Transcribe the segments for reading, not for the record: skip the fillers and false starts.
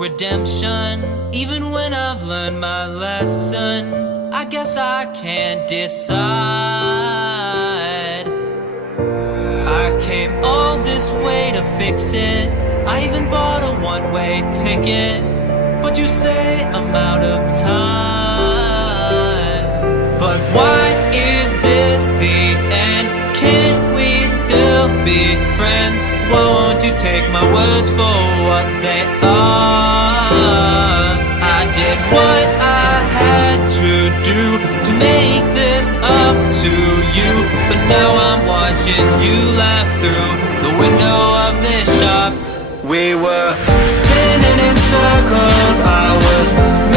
redemption. Even when I've learned my lesson, I guess I can't decide. I came all this way to fix it. I even bought a one-way ticket, but you say I'm out of time. But why is this the end? Can't we still be friends? Why won't you take my words for what they are? I did what I had to do to make this up to you, but now I'm watching you laugh through the window of this shop. We were spinning in circles, I was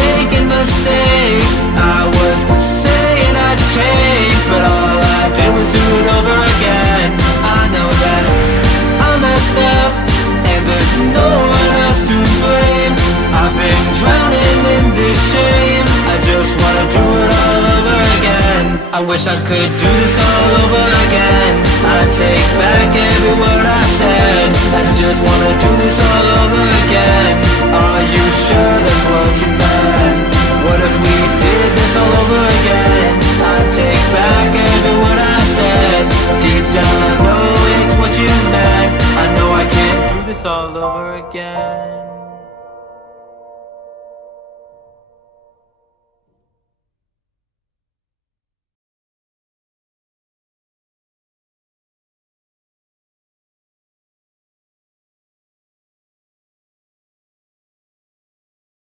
making mistakes, I was saying I'd change, but all I did was do it over again. I know that I messed up, and there's no one else to blame. I've been drowning in this shame, I just wanna do it all over again. I wish I could do this all over again. I take back every word I said. I just wanna do this all over again.